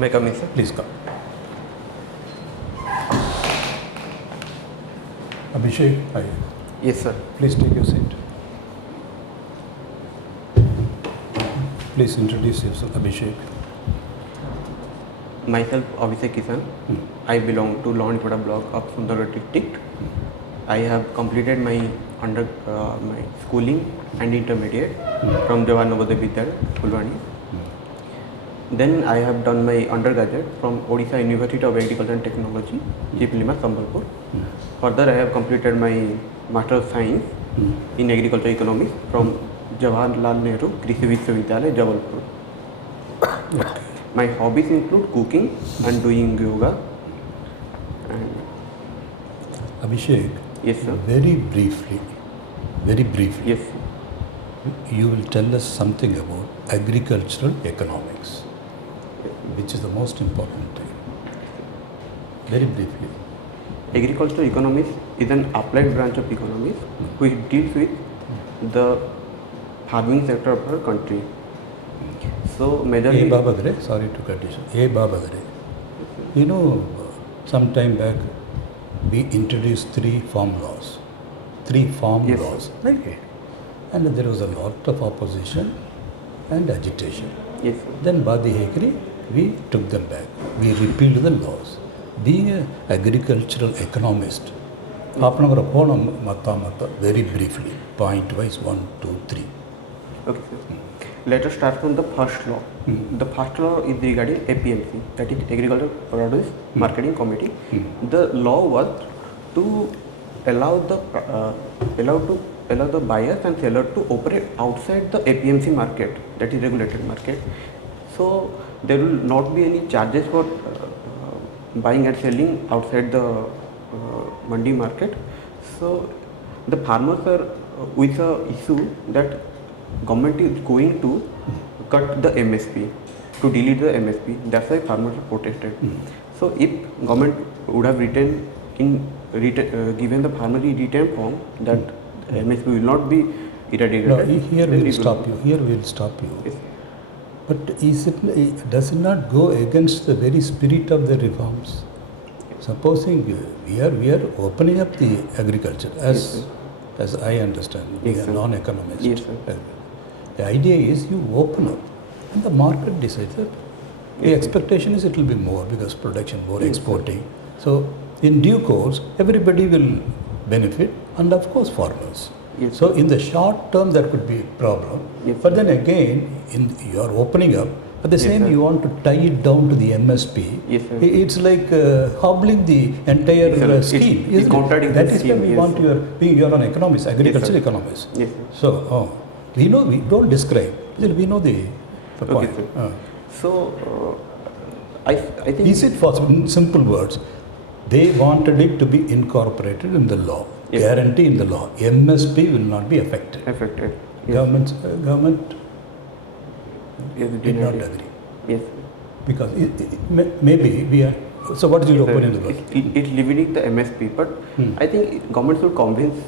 May I come in, sir? Please come. Abhishek, hi. Yes, sir. Please take your seat. Please introduce yourself, Abhishek. Myself, Abhishek KISAN. I belong to Law and Order block of Sundargarh district. I have completed my my schooling and intermediate from Jawahar Navodaya Vidyalaya, Fulwani. Then I have done my undergraduate from Odisha University of Agriculture and Technology, Chiplima, Sambalpur. Further, I have completed my Master of Science in Agriculture Economics from Jawaharlal Nehru Krishi Vishwavidyalaya, Jabalpur. My hobbies include cooking and doing yoga. And Abhishek, yes, sir. very briefly, Yes, you will tell us something about agricultural economics, which is the most important thing. Very briefly. agricultural economics is an applied branch of economics which deals with the farming sector of our country. So, majorly. Babagare, sorry to cut you. Babagare. You know, some time back, we introduced three farm laws. Yes, laws. Right? And there was a lot of opposition and agitation. Yes, sir. Then Badi Hekri, we took them back. We repealed the laws. Being an agricultural economist, very briefly, point wise, 1, 2, 3. Okay, sir. Let us start from the first law. The first law is regarding APMC, that is Agricultural Produce Marketing Committee. The law was to allow the buyers and sellers to operate outside the APMC market, that is regulated market. So there will not be any charges for buying and selling outside the mandi market. So the farmers are with a issue that government is going to cut the MSP, to delete the MSP. That's why farmers are protested. So if government would have given the farmer a written form that MSP will not be eradicated. No, here we will stop you. Yes. But does it not go against the very spirit of the reforms? Supposing we are opening up the agriculture as I understand, we are non-economists. Yes, sir. The idea is you open up and the market decides that. The expectation is it will be more because production, more exporting. So in due course, everybody will benefit and of course farmers. Yes. So in the short term there could be a problem, but then again you are opening up, at the same you want to tie it down to the MSP. Yes, sir. It's like hobbling the entire scheme. It's contradicting that the is why scheme. we want you are an economist, agricultural economist. Yes, sir. So we know, we don't describe, we know the point. Okay, sir. So I think. Is it possible, in simple words, they wanted it to be incorporated in the law, guarantee in the law. MSP will not be affected. Yes. Government Yes, did not agree. Yes. Because maybe we are. So what is your opinion about it? It's limiting the MSP, but I think government should convince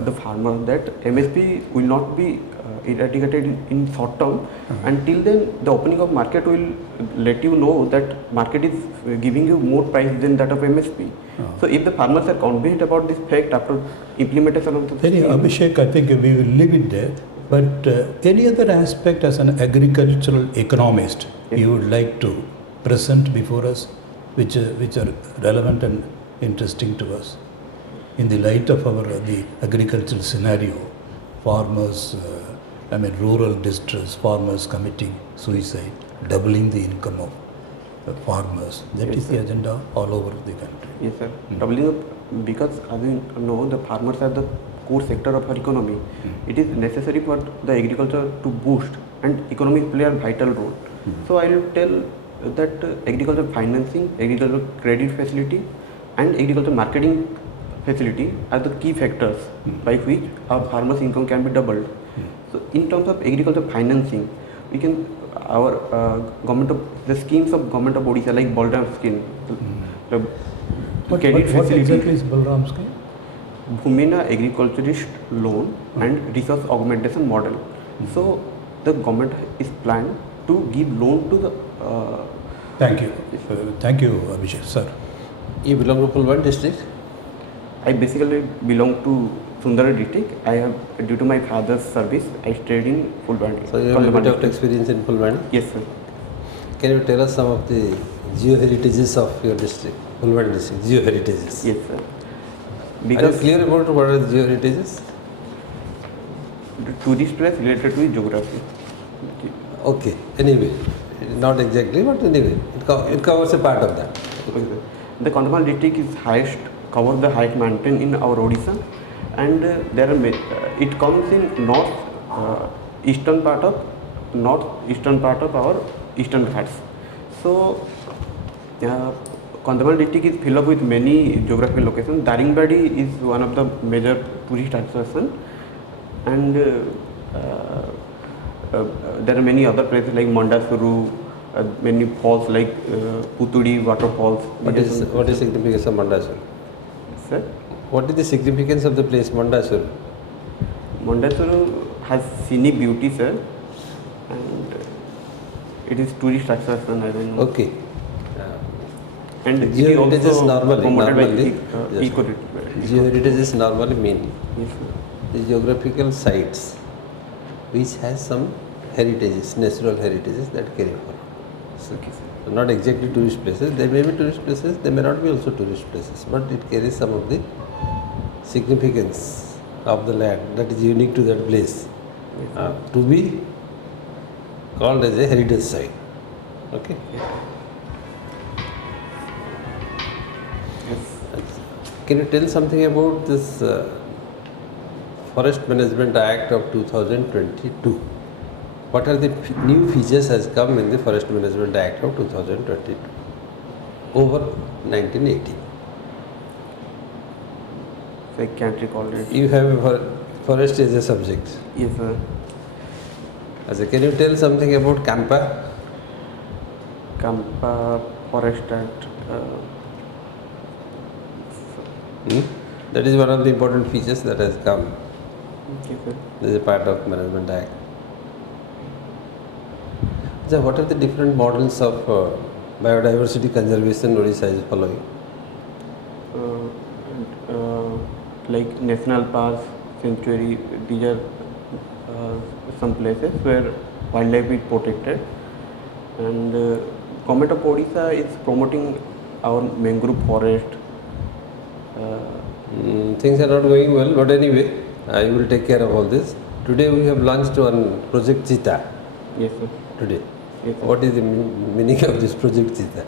the farmer that MSP will not be eradicated in short term. Until then, the opening of market will let you know that market is giving you more price than that of MSP. So if the farmers are convinced about this fact after implementation of the scheme, Abhishek, I think we will leave it there. But any other aspect as an agricultural economist you would like to present before us, which are relevant and interesting to us in the light of the agricultural scenario, farmers, rural distress, farmers committing suicide, doubling the income of farmers. That is the agenda all over the country. Yes, sir. Doubling up, because as you know, the farmers are the core sector of our economy. It is necessary for the agriculture to boost, and economics play a vital role. So I will tell that agriculture financing, agriculture credit facility and agriculture marketing facility are the key factors by which our farmers' income can be doubled. So in terms of agriculture financing, we can, our the schemes of government of Odisha like Balram scheme, the credit what facility. exactly is Balram scheme? Bhumina agriculturist loan and resource augmentation model. So the government is planned to give loan to the Thank you. Thank you, Abhishek, sir. You belong to Pulwani district? I basically belong to Sundara district. I have, due to my father's service, I stayed in Fulbani. So you have a bit of experience in Pulwani. Yes, sir. Can you tell us some of the geo-heritages of your district, Pulwani district, geo-heritages? Yes, sir. Are Because you clear about what are the geo-heritages? the tourist place related to geography. Okay, anyway, not exactly, but anyway, it covers a part of that. Okay, sir. The Kandhamal district is highest, covers the highest mountain in our Odisha, and there are it comes in eastern part of our eastern Ghats. So Kandhamal district is filled up with many geographical locations. Daringbadi is one of the major tourist attraction, and there are many other places like Mandasuru, many falls like Putudi waterfalls. What is significance of Mandasur? Sir, What is the significance of the place Mandasur? Mandasuru has scenic beauty, sir, and it is tourist attraction. I don't know. Okay. And it is Geo-heritage is also normally promoted by yes. eco-tourism. Geo-heritage is normally mean Yes, sir. the geographical sites which has some heritages, natural heritages that carry forward. Okay, sir. So not exactly tourist places, there may be tourist places, there may not be also tourist places, but it carries some of the significance of the land that is unique to that place to be called as a heritage site. Okay. Yes. Can you tell something about this Forest Management Act of 2022? What are the new features has come in the Forest Management Act of 2022 over 1980? So I can't recall it. You have forest as a subject. Yes, sir. Can you tell something about Kampa? Kampa Forest Act. That is one of the important features that has come. Okay, sir. This is a part of Management Act. So what are the different models of biodiversity conservation Odisha is following? Like national parks, sanctuary, these are some places where wildlife is protected, and Government of Odisha is promoting our mangrove forest. Things are not going well, but anyway, I will take care of all this. Today we have launched one project Cheetah. Yes, sir. Today. Yes, sir. What is the meaning of this project Cheetah?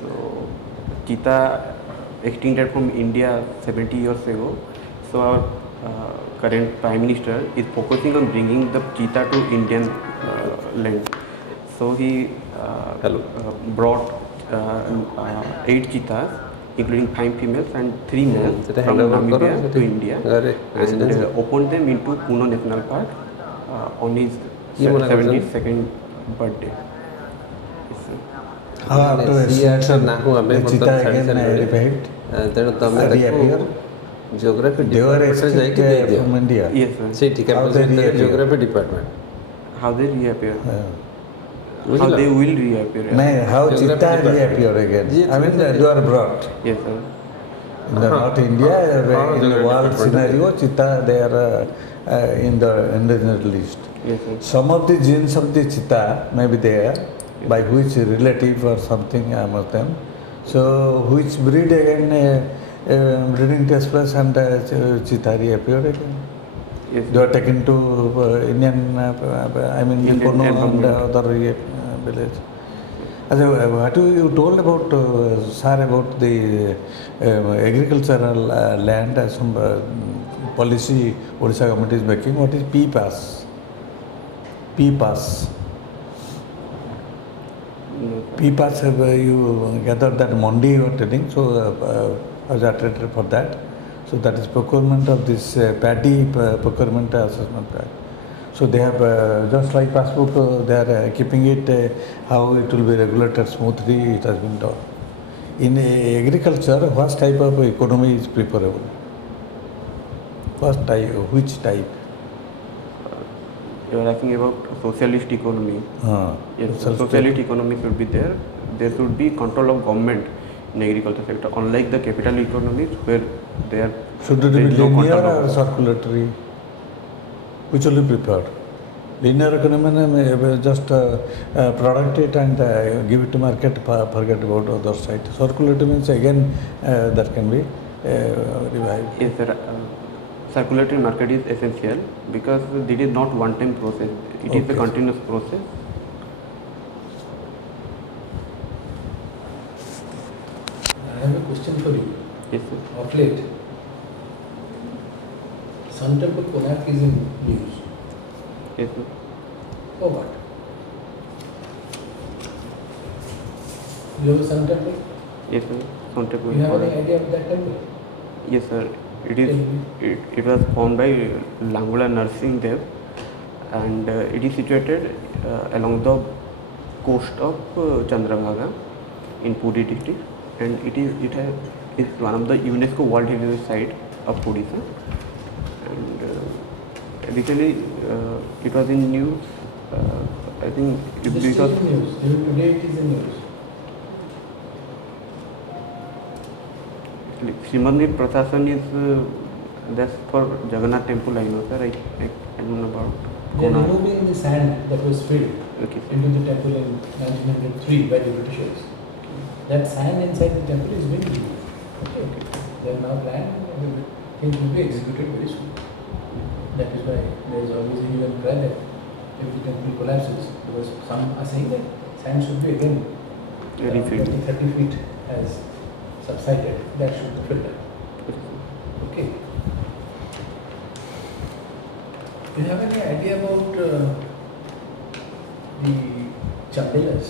So, cheetah extincted from India 70 years ago. So, our current Prime Minister is focusing on bringing the cheetah to Indian land. So, he brought 8 cheetahs, including 5 females and 3 males from Namibia to India, and opened them into Puno National Park on his 72nd birthday. Yes, sir. How after cheetah again revived? Geography They were department extinct from India. Yes, sir. How they reappear? Geography department. How they reappear? Uh, How they will reappear? no, how Geography cheetah department. reappear again? Yes, I mean, yes, they are brought. Yes, sir. In the North India, in the world scenario, cheetah, they are in the indigenous list. Yes, sir. Some of the genes of the cheetah may be there, by which relative or something among them. So, which breed again, breeding takes place and cheetah reappear again. Yes, They are taken to Indian, I mean, Indian Pono and environment. other village. What you told about, sir, about the agricultural land as some policy Odisha government is making, what is P-PASS? P-PASS. P-PASS, have you gathered that Mondi you are telling, so I was attracted for that. So that is procurement of this paddy procurement assessment plan. So they have just like passbook, they are keeping it how it will be regulated smoothly. It has been done. In agriculture, what type of economy is preferable? First type, which type? You are asking about socialist economy. Yes, Social socialist economy should be there. there should be control of government in agriculture sector, unlike the capital economies where there Should it there be is no linear control or of circulatory? Which will you prefer? Linear economy, just product it and give it to market, forget about other side. Circulatory means again that can be revived. Yes, sir. Circulatory market is essential because it is not one-time process. It is a Okay. continuous process. I have a question for you. Yes, sir. Of late, Sun Temple Konark is in news. Yes, sir. For what? You have a Sun Temple? Yes, sir. Contemporary You have any product. idea of that temple? Yes, sir. It Tell is. me. It was formed by Langula Nursing Dev, and it is situated along the coast of Chandrabhaga in Puri district, and it's one of the UNESCO World Heritage Site of Odisha. And recently it was in news. I think It is because still in news. Even today it is in news. Srimandir Prashasan is that's for Jagannath temple. I know, sir. I don't know about They are Konark. removing the sand that was filled Okay, sir. into the temple in 1903 by the Britishers. That sand inside the temple is being removed. Okay. They have now planned and things will be executed very soon. That is why there is always a hue and cry that if the temple collapses, because some are saying that sand should be again around Refilled. 30 feet has subsided. That should be filled up. Okay. Do you have any idea about the Chandelas?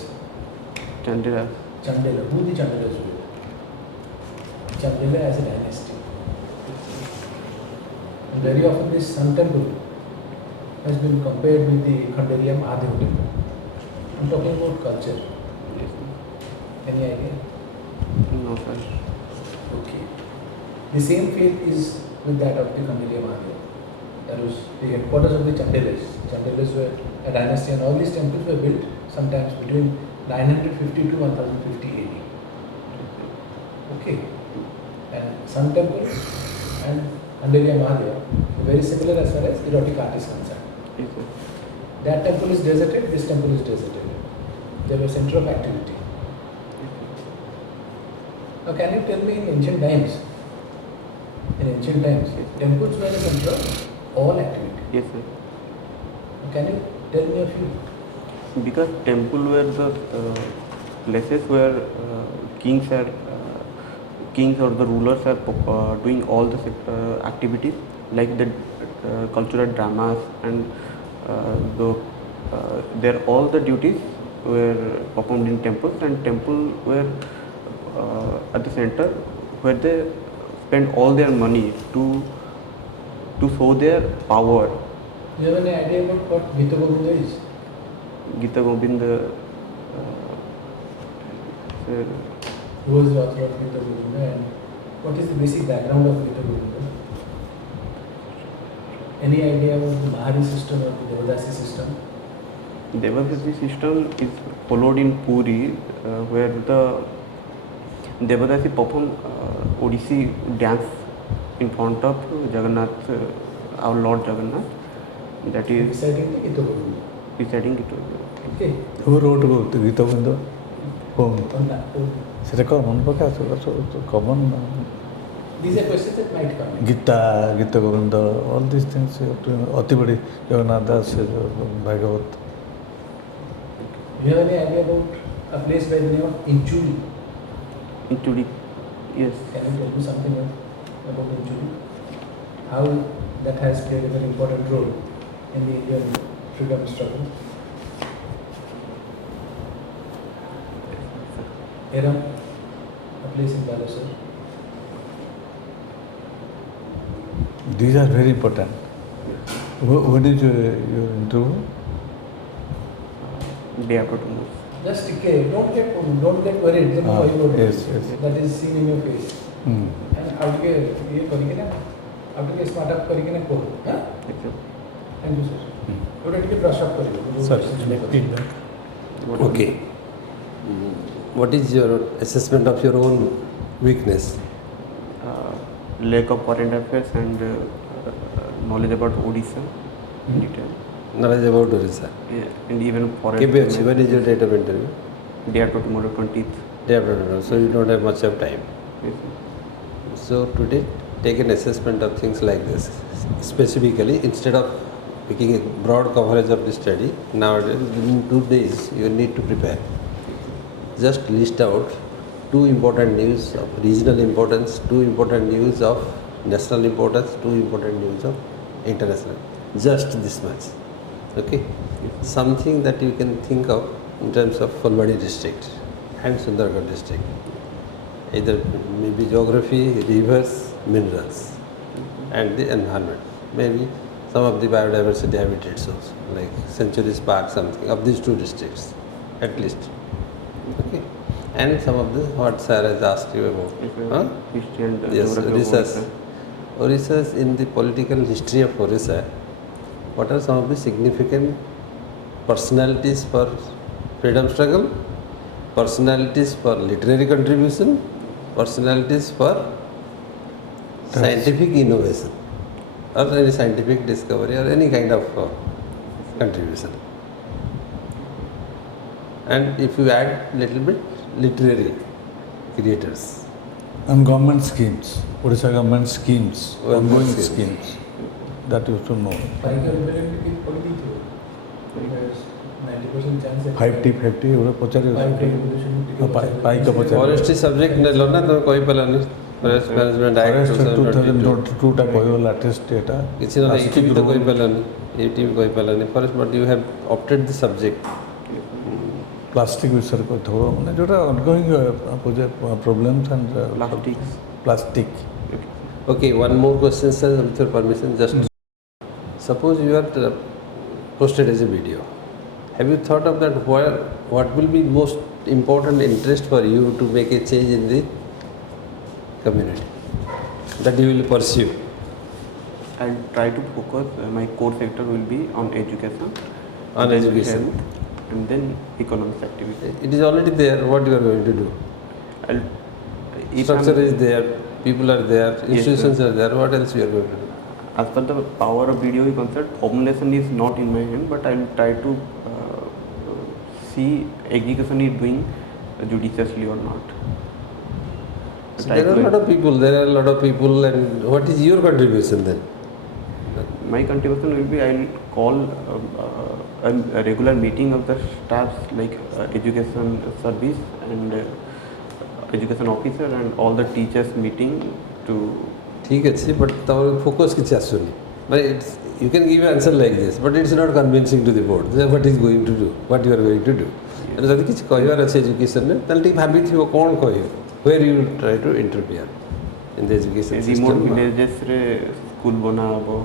Chandra. Chandela, who the Chandelas were? Chandela as a dynasty. And very often this Sun Temple has been compared with the Khanderiya Mahadev Temple. I'm talking about culture. Yes, sir. Any idea? No, sir. Okay. The same fate is with that of the Khanderiya Mahadev. That was the headquarters of the Chandelas. Chandelas were a dynasty, and all these temples were built sometimes between 950 to 1050 AD. Okay. And Sun Temple and Khanderiya Mahadev are very similar as far as erotic art is concerned. Yes, sir. That temple is deserted, this temple is deserted. They were center of activity. Now can you tell me in ancient times, temples were the center of all activity. Yes, sir. Can you tell me a few? Because temple were the places where kings or the rulers are doing all the activities like the cultural dramas and all the duties were performed in temples, and temple were at the center where they spend all their money to show their power. Do you have any idea about what Gita Govinda is? Gita Govinda, Who was the author of Gita Govinda and what is the basic background of Gita Govinda? Any idea about the Mahari system or the Devadasi system? Devadasi system is followed in Puri, where the Devadasi perform Odissi dance in front of Jagannath, our Lord Jagannath. That is Reciting the Gita Govinda. reciting it. Okay. Who wrote Gita Govinda? Whom? সেটা কর মনে পকা common These are questions that might come in. Gita Govinda, all these things Atibadi, Jagannath Das, Bhagavat. Do you have any idea about a place by the name of Inchuli? Inchuli, yes. Can you tell me something about Inchuli? How that has played a very important role in the Indian freedom struggle? Eram, a place in Balasore. These are very important. When did your interview? Day after tomorrow. Just decay. Don't get worried. Don't worry about yes, it. yes. That is seen in your face. And out के ये करेंगे ना, out के smart up करेंगे ना को, हाँ? Thank you sir. थोड़ा ठीक है brush up करिए. Sir, feedback. Okay. what is your assessment of your own weakness? Lack of current affairs and knowledge about Odisha in detail. Knowledge about Odisha. Yeah, and even foreign. KBH, when is your date of interview? Day after tomorrow, 20th. Day after tomorrow, so you don't have much of time. Yes. So today, take an assessment of things like this. Specifically, instead of picking a broad coverage of the study, nowadays, in 2 days, you need to prepare. Just list out 2 important news of regional importance, 2 important news of national importance, 2 important news of international. Just this much. Okay? Something that you can think of in terms of Fulbadi district and Sundargarh district. Either maybe geography, rivers, minerals, and the environment. Maybe some of the biodiversity habitats also, like Centuries Park, something of these 2 districts, at least. Okay, and some of the what sir has asked you about. Huh? History and Yes, geography of Odisha. Odisha, in the political history of Odisha, what are some of the significant personalities for freedom struggle, personalities for literary contribution, personalities for scientific innovation, or any scientific discovery, or any kind of contribution. And if you add little bit literary creators. And government schemes, Odisha government schemes, Government ongoing schemes. schemes, that you should know. 50 ଏଗୁଡ଼ା ପଚାରିବ ପାଇକ ପଚାରିବ Forestry subject ନେଲ ନା ତମେ କହିପାରିଲାନି forest management act 2002ଟା କହିବ latest ଏଟା କିଛି ନହେଲେ ଏଇଠି ବି ତ କହିପାରିଲାନି ଏଇଠି ବି କହିପାରିଲାନି forest but you have opted the subject plastic ବିଷୟରେ କହିଥିବ ମାନେ ଯେଉଁଟା ongoing problems and plastics. Plastic Okay, one more question, sir, with your permission. Just suppose you are posted as a video. Have you thought of that? What will be most important interest for you to make a change in the community that you will pursue? I'll try to focus. My core sector will be on education, On then education. health, and then economic activity. It is already there. What you are going to do? I'll, if Structure I'm- is there, people are there, institutions sir. are there. What else you are going to do? As per the power of video concept, formulation is not in my hand, but I'll try to see education is doing judiciously or not. So there are a lot of people. There are a lot of people, and what is your contribution then? My contribution will be I'll call a regular meeting of the staffs like education service and education officer and all the teachers meeting to. ठीक अच्छे but तम focus किसी आसुनी मतलब it's you can give answer like this but it's not convincing to the board what is going to do what you are going to do जदि किसी कहबार अच्छे education में ताले ठीक भाभी थी वो कौन कहयो where you try to interfere in the education remote system villages रे स्कूल बना हबो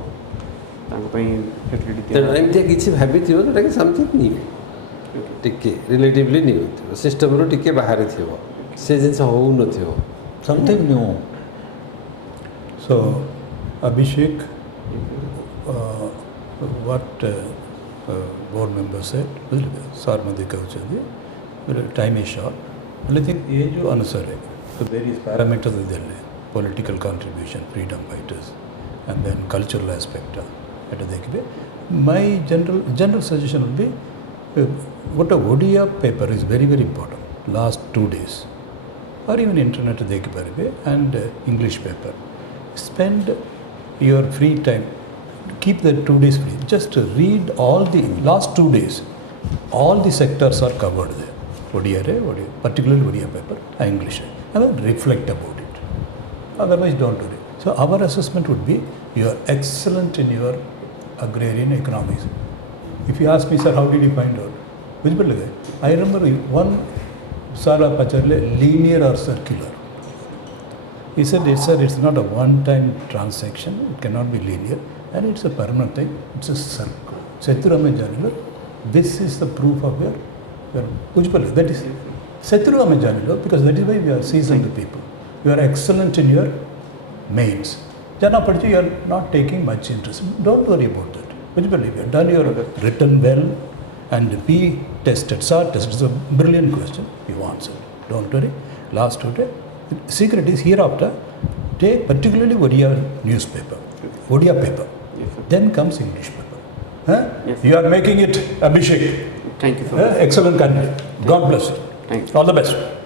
तांको पई फैसिलिटी तेणु एमती किसी भाभी थी जोटा कि समथिंग न्यू टिके रिलेटिवली न्यू सिस्टम रो टिके बाहर थी से जिनस हो न थी Something new. So, Abhishek, what board member said, sir madhe kahuchandi, time is short. I think ye jo answer hai, so various parameters are there, political contribution, freedom fighters, and then cultural aspect. My general suggestion would be, what a ODIA paper is very, very important. Last 2 days. Or even internet and English paper. Spend your free time, keep the 2 days free, just to read all the last 2 days, all the sectors are covered there. ODIA, particularly ODIA paper, English, and then reflect about it. Otherwise, don't do it. So our assessment would be, you are excellent in your agrarian economics. If you ask me, sir, how did you find out? I remember one Sara Pacharle, linear or circular. He said, sir, it's not a one-time transaction, it cannot be linear, and it's a permanent thing, it's a circle. Seturame Janilo, this is the proof of your Ujpala. That is Seturame Janilo, because that is why we are seasoned people. You are excellent in your mains. Jana Padchi, you are not taking much interest. Don't worry about that. Ujpala, you have done your written well and be tested. SAR tested. It's a brilliant question. You answered. Don't worry. Last today. Secret is hereafter. Take particularly Odia newspaper, Odia paper. Yes, sir. Then comes English paper. Huh? Yes, You are making it Abhishek. Thank you so much. Excellent candidate. God bless you. Thank you. All the best.